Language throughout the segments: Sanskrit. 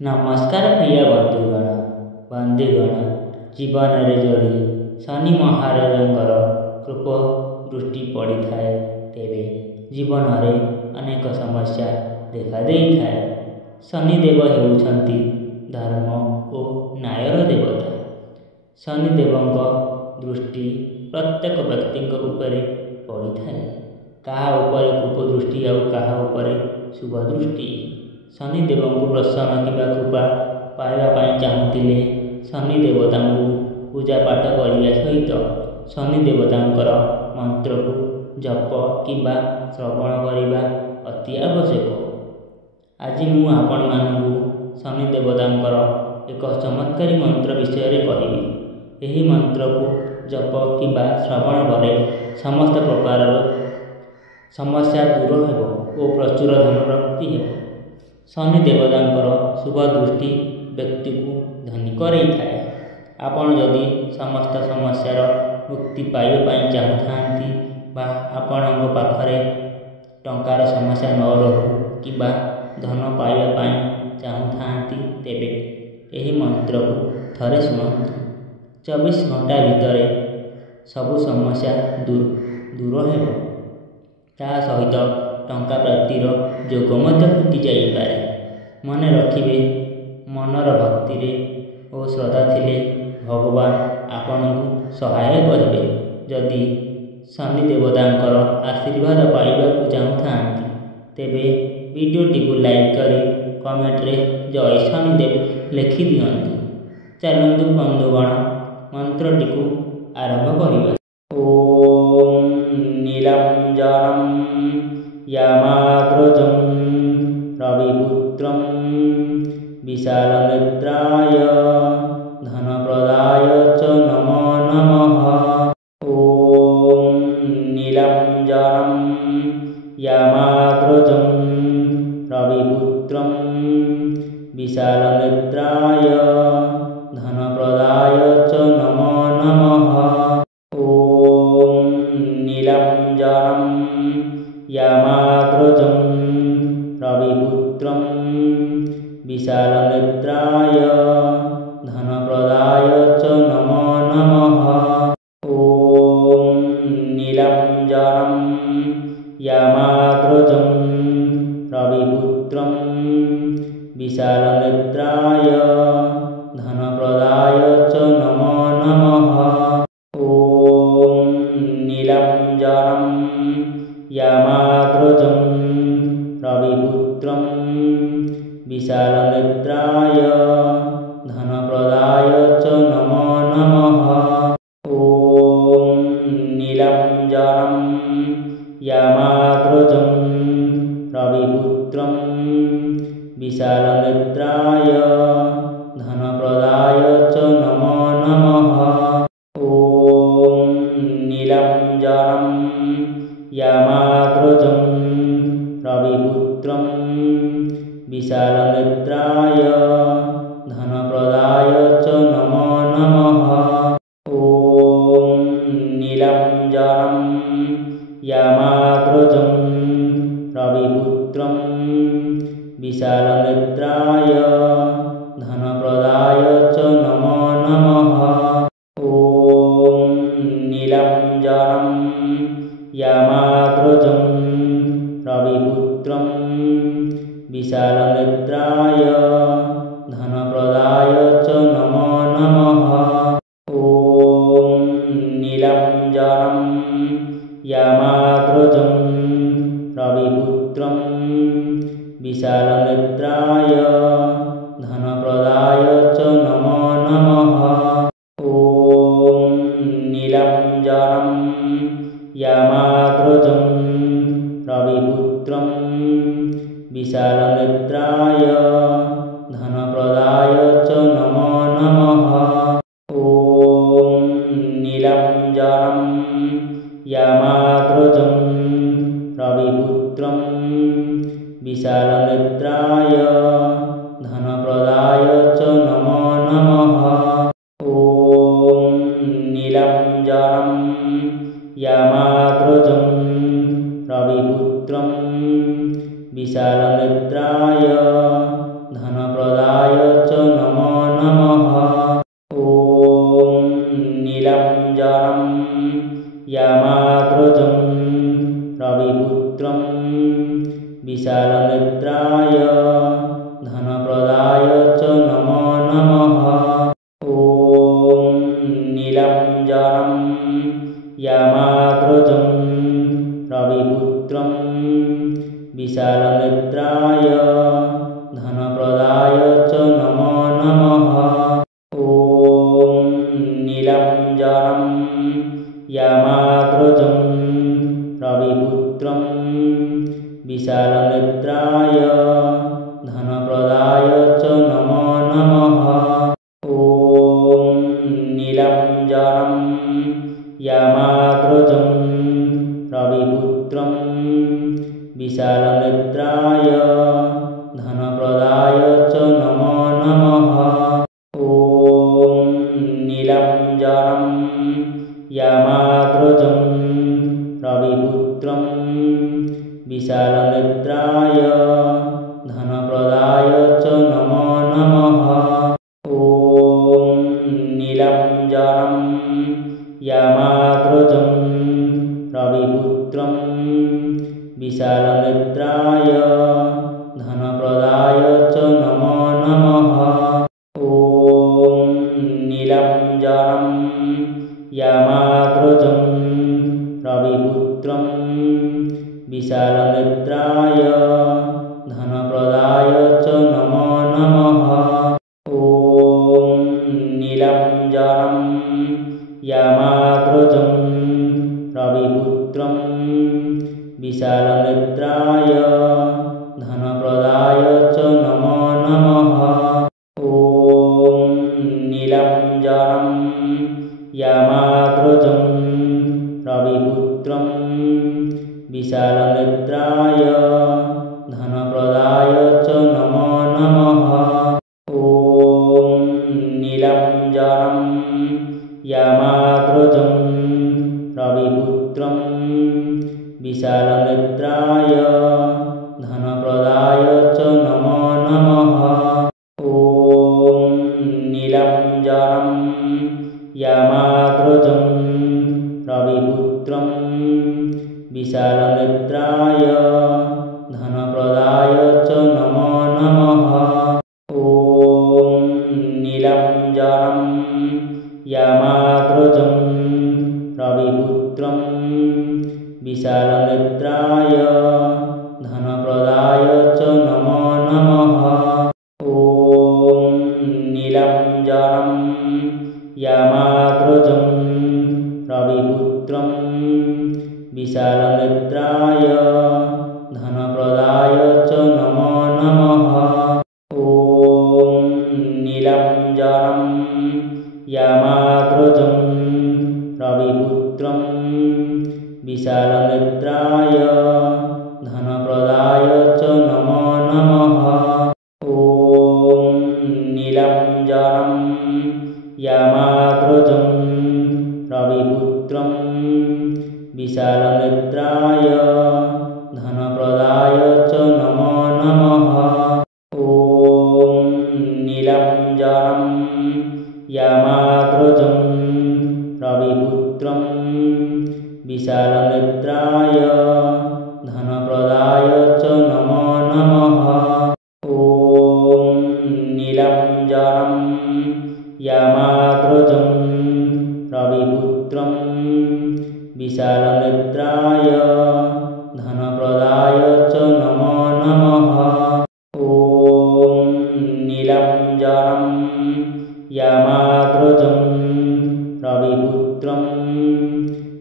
नमस्कार प्रिय बंधुगण जीवन रे जदि शनि महाराजंकर कृप दृष्टि पड़ी थाए तेबे जीवन रे अनेक समस्या देखा देई थाए। शनिदेव हेउछंती धर्म और न्यायर देवता। शनिदेवंक दृष्टि प्रत्येक व्यक्ति उपरे पड़ी थाए। कहा उपरे कृप दृष्टि और कहा उपरे शुभ दृष्टि। शनिदेव को प्रसन्न किंवा कृपा पाइबा चाहूले शनि देवता पूजा पाठ करने सहित शनि देवतांकर मंत्र को जप किंवा श्रवण करने अति आवश्यक। आज मु आपण मानू शनि देवतांकर एक चमत्कारी मंत्र विषय रे कहबी। यही मंत्र को जप किंवा श्रवण करे समस्त प्रकार समस्या दूर हेबो और प्रचुर धन प्राप्ति हेबो। शनि देवतांकर शुभ दृष्टि व्यक्ति को धनी करई थाए। आपण जदि समस्त समस्यार मुक्ति पाइबा चाहूँ बा आपण पाखरे टंकार समस्या न रहू किंबा धन पाइबा चाहूँ तेबे यही मंत्र को थरे शुणु। 24 घंटा भितर सबु समस्या दूर हेबो। ता सहित टंका प्राप्तिर जोग मध्य फुटी जाइपारे। मन रखिबे मनर भक्ति रे और श्रद्धा थिले भगवान आपण को सहाय करिबे। जदि शनि देवतांकर आशीर्वाद पाइबा चाहूँ तेबे वीडियोटी को लाइक करी कमेंट रे जय शनिदेव लिखि दियंतु। चलंतु बंधुगण मंत्रटी को आरंभ करिबा। ओम नीलांजनम यमाग्रजं रविपुत्रं विशालनेत्राय धनप्रदाय च नमो नमः। ओम नीलांजनं यमाग्रजं रविपुत्रं विशालनेत्राय धनप्रदाय च नमो नमः। ओम नीलांजनं यमाग्रजं रविपुत्रं विशालनेत्राय धनप्रदाय च नमो नमः। ओम नीलांजनं यमाग्रजं रविपुत्रं विशालनेत्राय धनप्रदाय च नमो नमः। ओम नीलांजनं यमाग्रजं रविपुत्रं विशालनेत्राय धनप्रदाय च नमो नमः। ओम नीलांजनं यमाग्रजं रविपुत्रं विशालनेत्राय धनप्रदाय च नमो नमः। ओम नीलांजनं यमाग्रजं रविपुत्रं विशालनेत्राय धनप्रदाय च नमो नमः। ओम नीलांजनं यमाग्रजं रविपुत्रं विशालनेत्राय धनप्रदाय च नमो नमः। ओम नीलांजनं यमाग्रजं रविपुत्रं विशालनेत्राय विशालनेत्राय धनप्रदाय च नमो नमः। ॐ नीलाञ्जनं यामाग्रजं रविपुत्रं विशालनेत्राय धनप्रदाय च नमो नमः। ॐ नीलाञ्जनं यामाग्रजं रविपुत्रं विशालनेत्राय धनप्रदाय च नमो नमः। ॐ नीलाञ्जनं यामाग्रजं रविपुत्रं विशालनेत्राय धनप्रदाय च नमो नमः। ॐ नीलाञ्जनं यामाग्रजं रविपुत्रं विशालनेत्राय धनप्रदाय च नमो नमः। ॐ नीलाञ्जनं यामाग्रजं रविपुत्रं विशालनेत्राय धनप्रदाय च नमो नमः। ॐ नीलाञ्जनं यामाग्रजं रविपुत्रं विशालनेत्राय धनप्रदाय च नमो नमः। ॐ नीलाञ्जनं यामाग्रजं रविपुत्रं विशालनेत्राय धनप्रदाय च नमो नमः। ॐ नीलाञ्जनं यामाग्रजं रविपुत्रं विशालनेत्राय धनप्रदाय च नमो नमः। ॐ नीलाञ्जनं यामाग्रजं रविपुत्रं विशालनेत्राय धनप्रदाय च नमो नमः। ॐ नीलाञ्जनं यामाग्रजं रविपुत्रं विशालनेत्राय धनप्रदाय च नमो नमः। ॐ नीलाञ्जनं यामाग्रजं रविपुत्रं विशालनेत्राय धनप्रदाय च नमो नमः। ॐ नीलाञ्जनं यामाग्रजं रविपुत्रं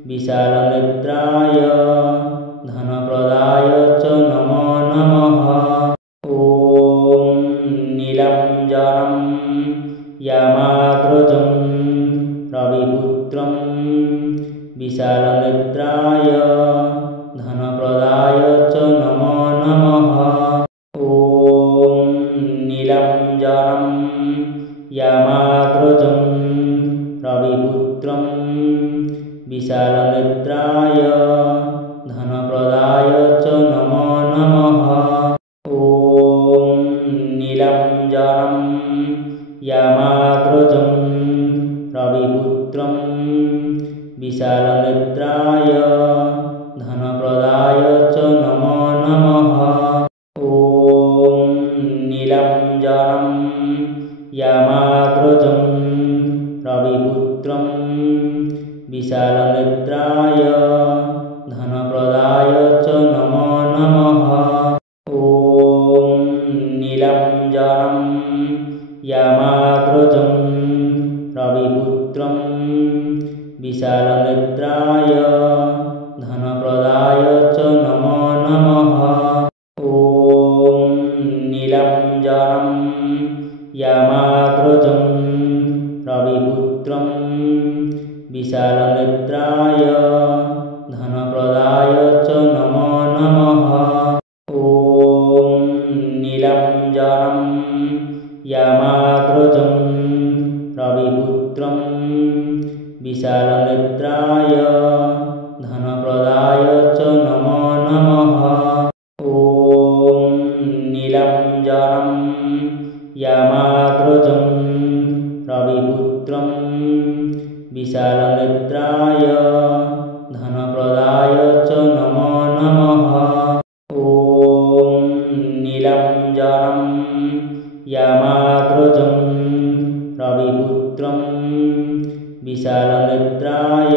विशालनेत्राय धनप्रदाय च नमो नमः। ॐ नीलाञ्जनं यामाग्रजं रविपुत्रं विशालनेत्राय धनप्रदाय च नमो नमः। ॐ नीलाञ्जनं यामाग्रजं रविपुत्रं विशालनेत्राय धनप्रदाय च नमो नमः। ॐ नीलाञ्जनं यामाग्रजं रविपुत्रं विशालनेत्राय धनप्रदाय च नमो नमः। ॐ नीलाञ्जनं यामाग्रजं रविपुत्रं विशालनेत्राय धनप्रदाय च नमो नमः। ॐ नीलाञ्जनं यामाग्रजं रविपुत्रं विशालनेत्राय धनप्रदाय च नमो नमः। ॐ नीलाञ्जनं यामाग्रजं रविपुत्रं विशालनेत्राय धनप्रदाय च नमो नमः। ॐ नीलाञ्जनं यामाग्रजं रविपुत्रं विशालनेत्राय धनप्रदाय च नमो नमः। ॐ नीलाञ्जनं यामाग्रजं रविपुत्रं विशालनेत्राय धनप्रदाय च नमो नमः। यामाग्रजं रविपुत्रं विशालनेत्राय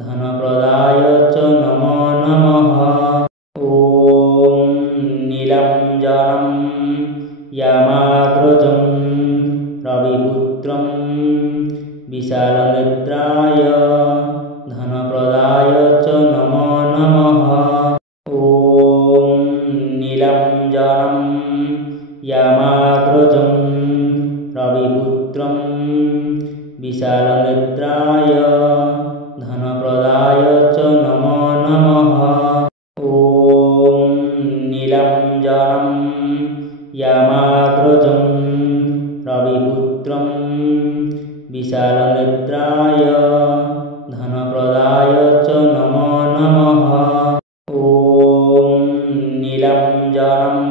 धनप्रदाय च नमो नमः। ॐ नीलाञ्जनं यामाग्रजं रविपुत्रं विशालनेत्राय धनप्रदाय च नमो नमः। ॐ नीलाञ्जनं यामाग्रजं रविपुत्रं विशालनेत्राय धनप्रदाय च नमो नमः। ॐ नीलाञ्जनं यामाग्रजं रविपुत्रं विशालनेत्राय धनप्रदाय च नमो नमः। ॐ नीलाञ्जनं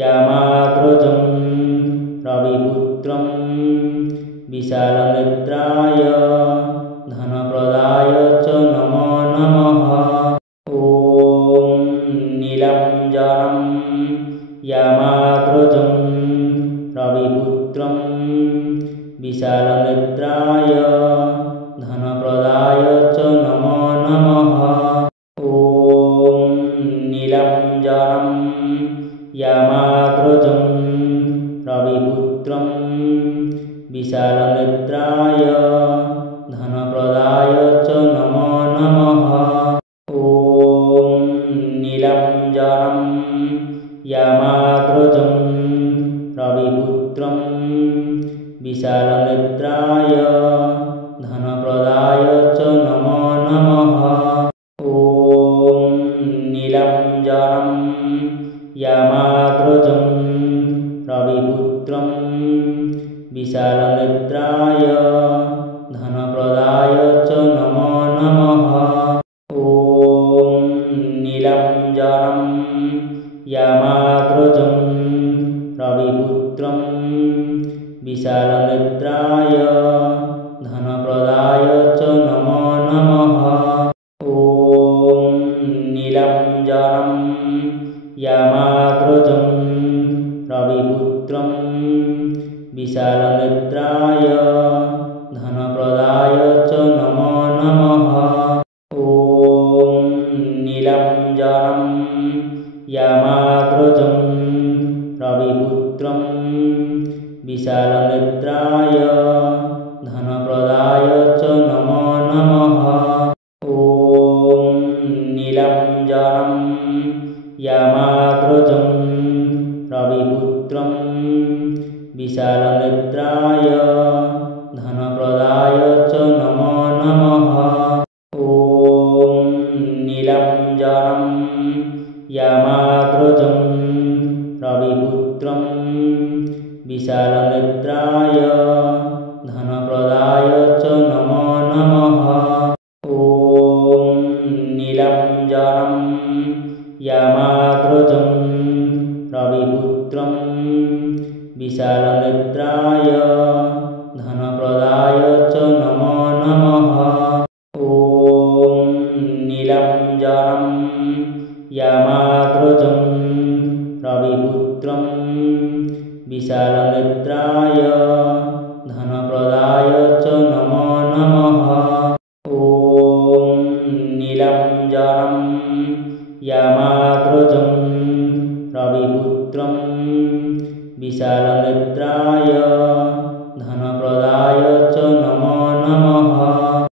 यामाग्रजं रविपुत्रं विशालनेत्राय धनप्रदाय च नमो नमः। ॐ नीलाञ्जनं यामाग्रजं रविपुत्रं विशालनेत्राय धनप्रदाय च नमो नमः। ॐ नीलाञ्जनं यामाग्रजं रविपुत्रं विशालनेत्राय धनप्रदाय च नमो नमः। ॐ नीलाञ्जनं यामाग्रजं रविपुत्रं विशालनेत्राय धनप्रदाय च नमो नमः। ॐ नीलाञ्जनं यामाग्रजं रविपुत्रं विशालनेत्राय धनप्रदाय च नमो नमः। ॐ नीलाञ्जनं यामाग्रजं रविपुत्रं विशालनेत्राय धनप्रदाय च नमो नमः। ॐ नीलाञ्जनं यामाग्रजं रविपुत्रं विशालनेत्राय धनप्रदाय च नमो नमः। ॐ नीलाञ्जनं यामाग्रजं रविपुत्रं विशालनेत्राय धनप्रदाय च नमो नमः। ॐ नीलाञ्जनं यामाग्रजं रविपुत्रं विशालनेत्राय धनप्रदाय च नमो नमः। ॐ नीलाञ्जनं यामाग्रजं रविपुत्रं विशालनेत्राय धनप्रदाय च नमो नमः। ॐ नीलाञ्जनं यामाग्रजं रविपुत्रं विशालनेत्राय धनप्रदाय च नमो नमः। ॐ नीलाञ्जनं यामाग्रजं रविपुत्रं विशालनेत्राय धनप्रदाय च नमो नमः। ॐ नीलाञ्जनं यामाग्रजं रविपुत्रं विशालनेत्राय